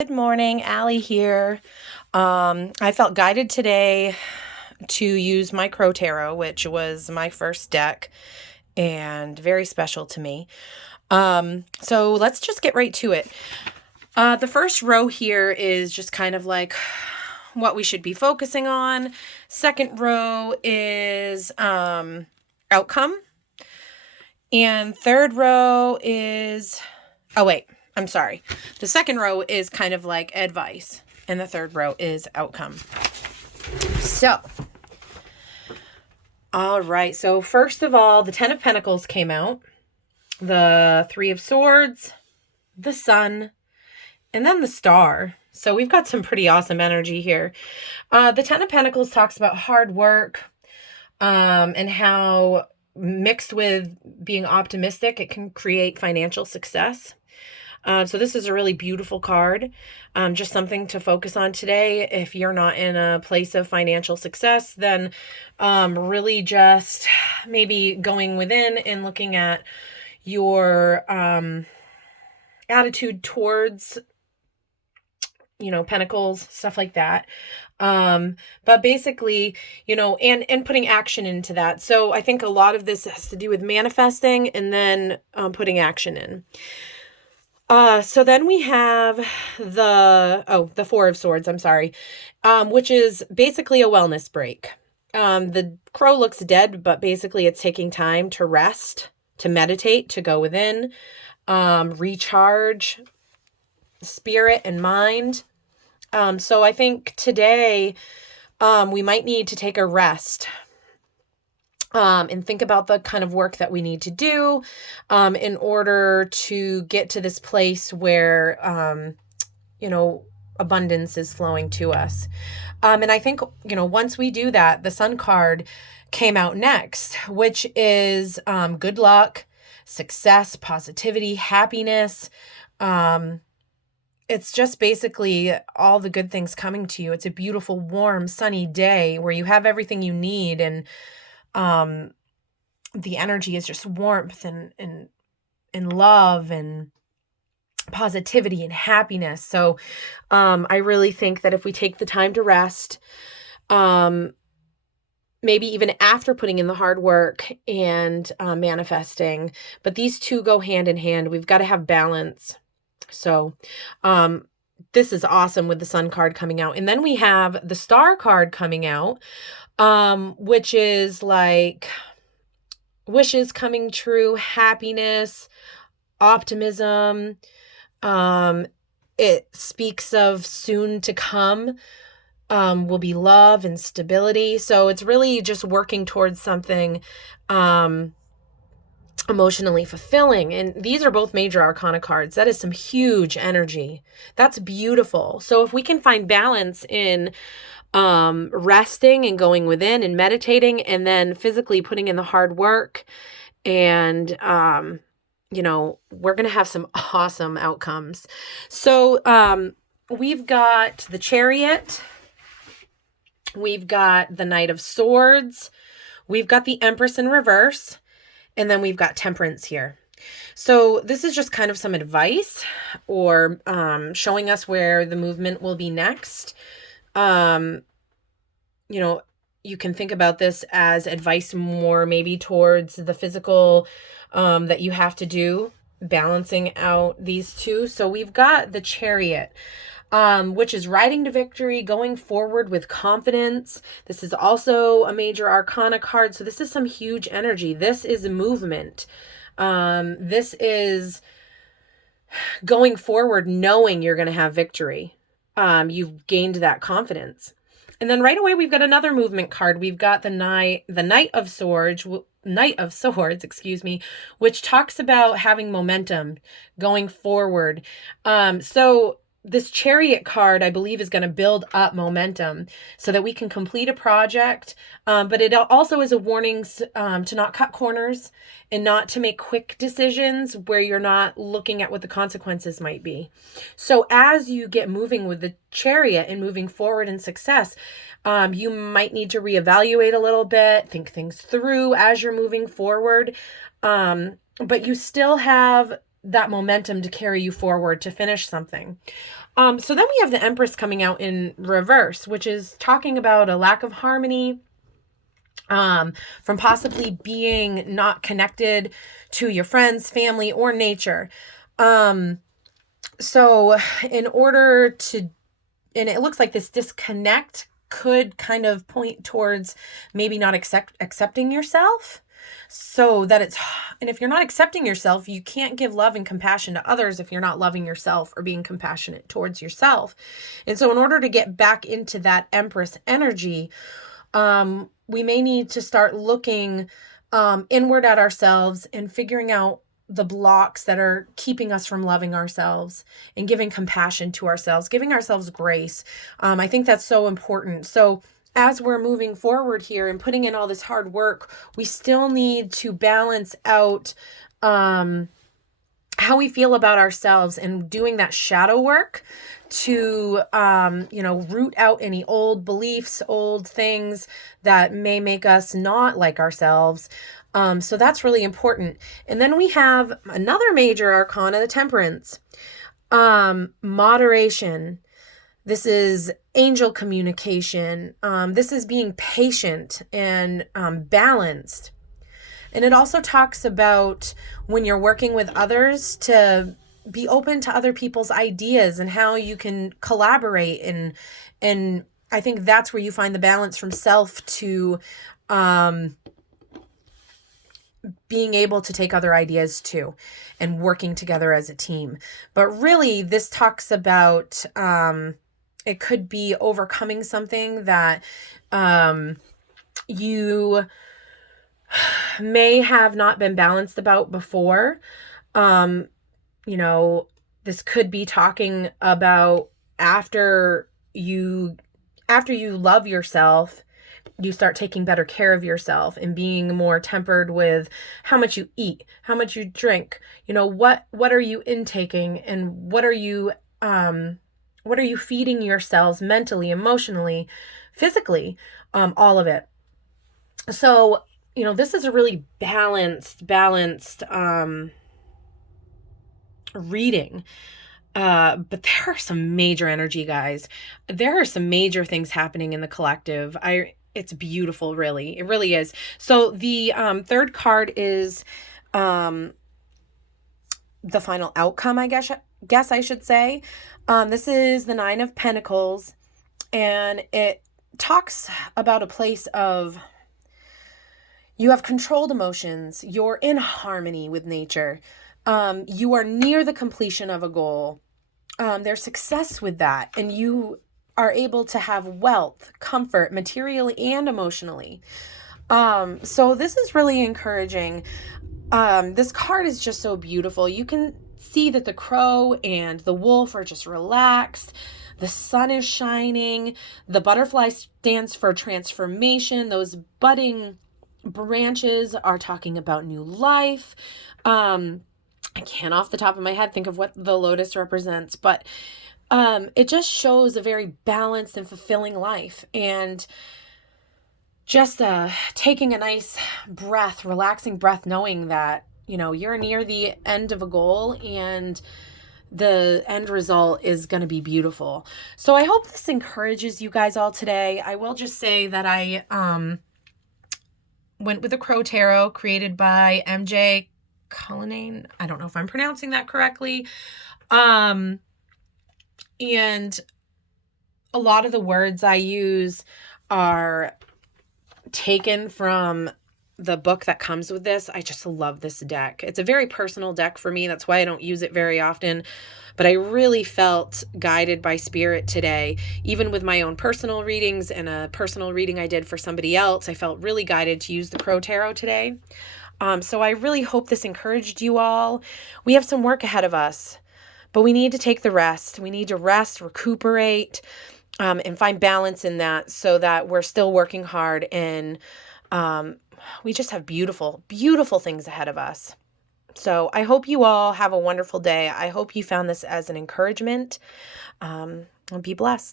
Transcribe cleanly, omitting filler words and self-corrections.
Good morning, Allie here. I felt guided today to use my Crow Tarot, which was my first deck and very special to me. So let's just get right to it. The first row here is just kind of like what we should be focusing on. Second row is outcome. And third row is, oh wait, I'm sorry. The second row is kind of like advice, and the third row is outcome. So, all right. So first of all, the 10 of Pentacles came out, the 3 of Swords, the Sun, and then the Star. So we've got some pretty awesome energy here. The 10 of Pentacles talks about hard work, and how mixed with being optimistic, it can create financial success. So this is a really beautiful card. Just something to focus on today. If you're not in a place of financial success, then really just maybe going within and looking at your attitude towards, Pentacles, stuff like that. But basically, and putting action into that. So I think a lot of this has to do with manifesting and then putting action in. So then we have the 4 of Swords, I'm sorry, which is basically a wellness break. The crow looks dead, but basically it's taking time to rest, to meditate, to go within, recharge spirit and mind. So I think today, we might need to take a rest, and think about the kind of work that we need to do in order to get to this place where, abundance is flowing to us. And I think, once we do that, the Sun card came out next, which is good luck, success, positivity, happiness. It's just basically all the good things coming to you. It's a beautiful, warm, sunny day where you have everything you need, and the energy is just warmth and love and positivity and happiness. So, I really think that if we take the time to rest, maybe even after putting in the hard work and manifesting, but these two go hand in hand. We've got to have balance. So, this is awesome with the Sun card coming out. And then we have the Star card coming out, which is like wishes coming true, happiness, optimism. It speaks of soon to come, will be love and stability. So it's really just working towards something, emotionally fulfilling. And these are both major arcana cards. That is some huge energy. That's beautiful. So if we can find balance in resting and going within and meditating, and then physically putting in the hard work, and we're going to have some awesome outcomes. So we've got the Chariot, we've got the Knight of Swords, we've got the Empress in reverse, and then we've got Temperance here. So this is just kind of some advice, or showing us where the movement will be next. You can think about this as advice more maybe towards the physical that you have to do, balancing out these two. So we've got the Chariot, which is riding to victory, going forward with confidence. This is also a major arcana card. So this is some huge energy. This is movement. This is going forward, knowing you're going to have victory. You've gained that confidence. And then right away, we've got another movement card. We've got the Knight of Swords, which talks about having momentum, going forward. So this Chariot card, I believe, is going to build up momentum so that we can complete a project. But it also is a warning to not cut corners and not to make quick decisions where you're not looking at what the consequences might be. So as you get moving with the Chariot and moving forward in success, you might need to reevaluate a little bit, think things through as you're moving forward. But you still have that momentum to carry you forward to finish something. So then we have the Empress coming out in reverse, which is talking about a lack of harmony, from possibly being not connected to your friends, family, or nature. So in order to, and it looks like this disconnect could kind of point towards maybe not accepting yourself. So that and if you're not accepting yourself, you can't give love and compassion to others if you're not loving yourself or being compassionate towards yourself. And so in order to get back into that Empress energy, we may need to start looking inward at ourselves and figuring out the blocks that are keeping us from loving ourselves and giving compassion to ourselves, giving ourselves grace. I think that's so important. So as we're moving forward here and putting in all this hard work, we still need to balance out how we feel about ourselves and doing that shadow work to, root out any old beliefs, old things that may make us not like ourselves. So that's really important. And then we have another major arcana, the Temperance. Moderation. This is angel communication. This is being patient and balanced. And it also talks about when you're working with others to be open to other people's ideas and how you can collaborate. And I think that's where you find the balance from self to being able to take other ideas too and working together as a team. But really, this talks about it could be overcoming something that you may have not been balanced about before. This could be talking about after you love yourself, you start taking better care of yourself and being more tempered with how much you eat, how much you drink, what are you intaking, and what are you feeding yourselves mentally, emotionally, physically, all of it. So, this is a really balanced reading. But there are some major energy, guys. There are some major things happening in the collective. It's beautiful, really. It really is. So the third card is the final outcome, I guess I should say. This is the Nine of Pentacles, and it talks about a place of you have controlled emotions. You're in harmony with nature. You are near the completion of a goal. There's success with that, and you are able to have wealth, comfort, materially and emotionally. So this is really encouraging. This card is just so beautiful. You can see that the crow and the wolf are just relaxed. The sun is shining. The butterfly stands for transformation. Those budding branches are talking about new life. I can't off the top of my head think of what the lotus represents, but it just shows a very balanced and fulfilling life. And just taking a nice breath, relaxing breath, knowing that, you're near the end of a goal and the end result is going to be beautiful. So I hope this encourages you guys all today. I will just say that I went with the Crow Tarot created by MJ Cullinane. I don't know if I'm pronouncing that correctly. And a lot of the words I use are taken from the book that comes with this. I just love this deck. It's a very personal deck for me. That's why I don't use it very often. But I really felt guided by spirit today. Even with my own personal readings and a personal reading I did for somebody else, I felt really guided to use the Crow Tarot today. So I really hope this encouraged you all. We have some work ahead of us, but we need to take the rest. We need to rest, recuperate, and find balance in that so that we're still working hard and we just have beautiful, beautiful things ahead of us. So I hope you all have a wonderful day. I hope you found this as an encouragement. Be blessed.